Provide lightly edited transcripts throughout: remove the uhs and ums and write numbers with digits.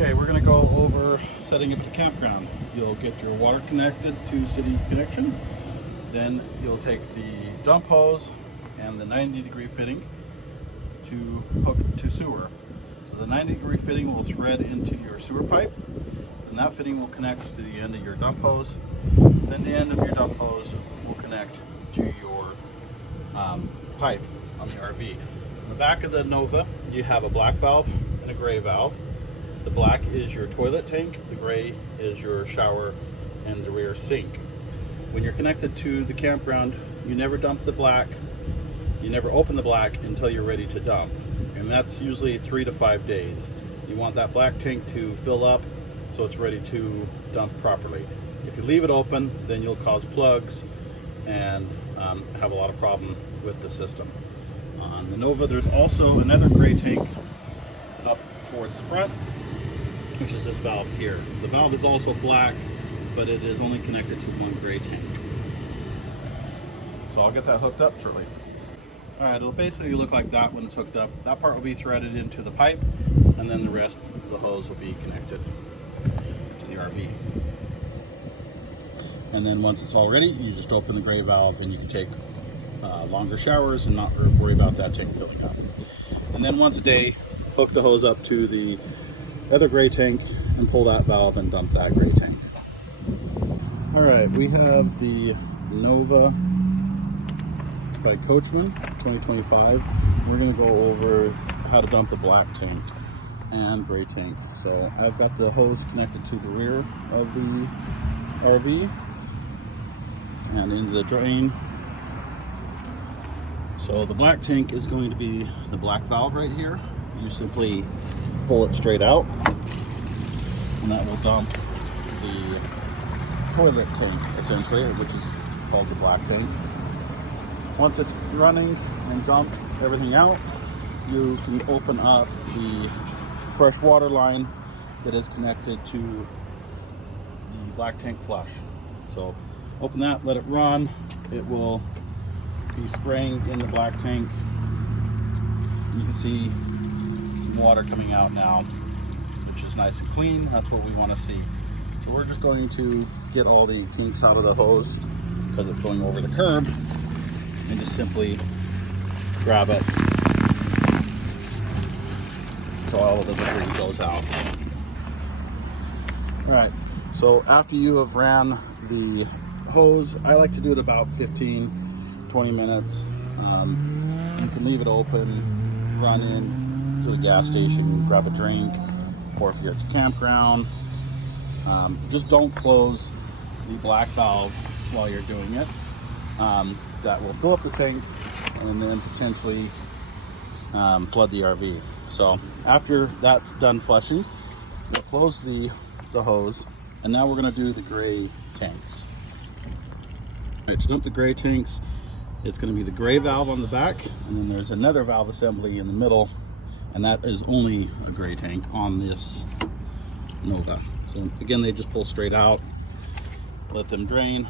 Okay, we're going to go over setting up the campground. You'll get your water connected to city connection. Then you'll take the dump hose and the 90-degree fitting to hook to sewer. So the 90-degree fitting will thread into your sewer pipe, and that fitting will connect to the end of your dump hose. Then the end of your dump hose will connect to your pipe on the RV. On the back of the Nova, you have a black valve and a gray valve. The black is your toilet tank, the gray is your shower and the rear sink. When you're connected to the campground, you never dump the black, you never open the black until you're ready to dump. And that's usually 3 to 5 days. You want that black tank to fill up so it's ready to dump properly. If you leave it open, then you'll cause plugs and have a lot of problem with the system. On the Nova, there's also another gray tank up towards the front, which is this valve here. The valve is also black, but it is only connected to one gray tank. So I'll get that hooked up shortly. All right, it'll basically look like that when it's hooked up. That part will be threaded into the pipe, and then the rest of the hose will be connected to the RV. And then once it's all ready, you just open the gray valve and you can take longer showers and not worry about that tank filling up. And then once a day, hook the hose up to the other gray tank and pull that valve and dump that gray tank. All right, we have the Nova Coachman 2025. We're gonna go over how to dump the black tank and gray tank. So I've got the hose connected to the rear of the RV and into the drain. So the black tank is going to be the black valve right here. You simply pull it straight out, and that will dump the toilet tank, essentially, which is called the black tank. Once it's running and dumped everything out, you can open up the fresh water line that is connected to the black tank flush. So open that, let it run. It will be spraying in the black tank. You can see some water coming out now, which is nice and clean. That's what we want to see. So we're just going to get all the kinks out of the hose because it's going over the curb, and just simply grab it so all of the debris goes out. All right, so after you have ran the hose, I like to do it about 15-20 minutes. You can leave it open, run in to the gas station, grab a drink, or if you're at the campground, just don't close the black valve while you're doing it. That will fill up the tank and then potentially flood the RV. So after that's done flushing, we'll close the hose, and now we're going to do the gray tanks. All right, to dump the gray tanks, it's going to be the gray valve on the back, and then there's another valve assembly in the middle, and that is only a gray tank on this Nova. So again, they just pull straight out, let them drain.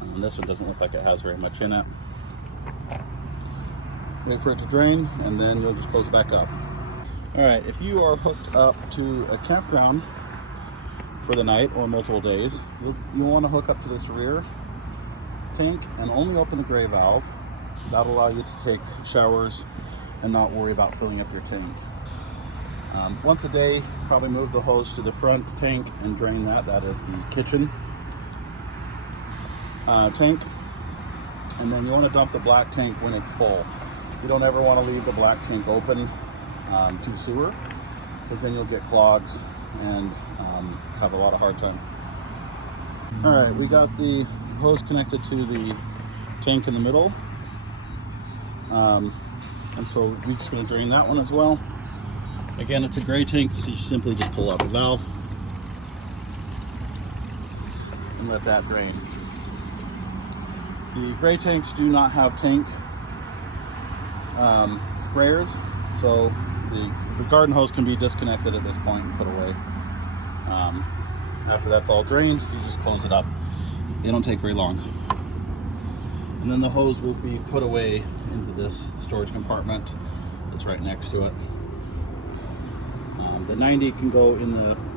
And this one doesn't look like it has very much in it. Wait for it to drain, and then you'll just close back up. All right, if you are hooked up to a campground for the night or multiple days, you'll want to hook up to this rear tank and only open the gray valve. That'll allow you to take showers and not worry about filling up your tank. Once a day, probably move the hose to the front tank and drain that. That is the kitchen tank. And then you want to dump the black tank when it's full. You don't ever want to leave the black tank open to sewer, because then you'll get clogs and have a lot of hard time. All right, we got the hose connected to the tank in the middle, and so we're just going to drain that one as well. Again, it's a gray tank, so you simply just pull out the valve and let that drain. The gray tanks do not have tank sprayers, so the garden hose can be disconnected at this point and put away. After that's all drained, you just close it up. They don't take very long. And then the hose will be put away into this storage compartment that's right next to it. The 90 can go in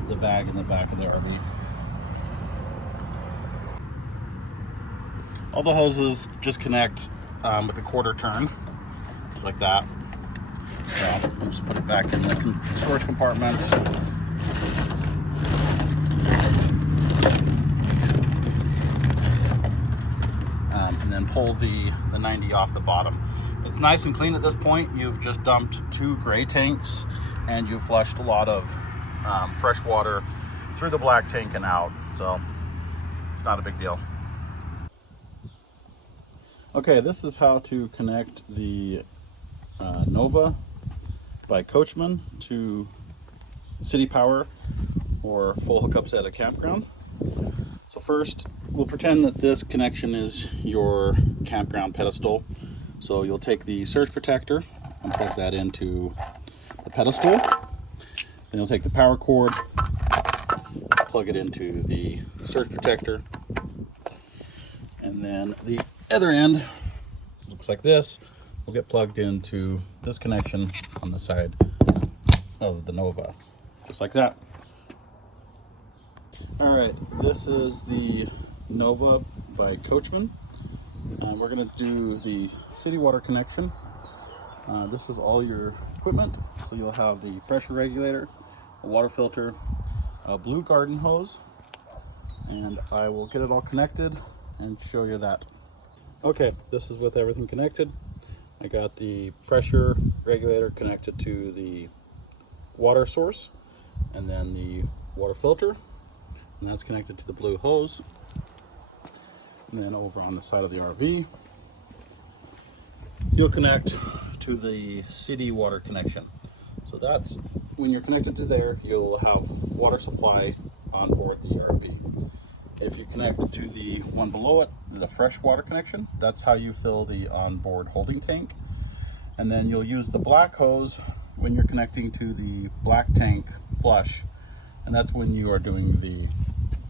the bag in the back of the RV. All the hoses just connect with a quarter turn, just like that. So I'll just put it back in the storage compartment. And then pull the 90 off the bottom. It's nice and clean at this point. You've just dumped 2 gray tanks and you've flushed a lot of fresh water through the black tank and out. So it's not a big deal. Okay, this is how to connect the Nova by Coachman to city power or full hookups at a campground. So first, we'll pretend that this connection is your campground pedestal. So you'll take the surge protector and plug that into the pedestal. Then you'll take the power cord, plug it into the surge protector, and then the other end looks like this. Will get plugged into this connection on the side of the Nova, just like that. All right, this is the Nova by Coachman. We're going to do the city water connection. This is all your equipment. So you'll have the pressure regulator, a water filter, a blue garden hose, and I will get it all connected and show you that. Okay, this is with everything connected. I got the pressure regulator connected to the water source, and then the water filter, and that's connected to the blue hose. And then over on the side of the RV, you'll connect to the city water connection. So that's when you're connected to there, you'll have water supply on board the RV. If you connect to the one below it, the fresh water connection, that's how you fill the onboard holding tank. And then you'll use the black hose when you're connecting to the black tank flush, and that's when you are doing the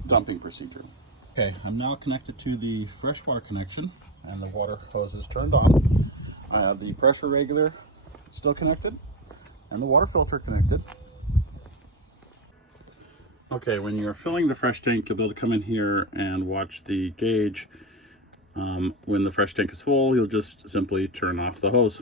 dumping procedure. Okay, I'm now connected to the freshwater connection and the water hose is turned on. I have the pressure regulator still connected and the water filter connected. Okay, when you're filling the fresh tank, you'll be able to come in here and watch the gauge. When the fresh tank is full, you'll just simply turn off the hose.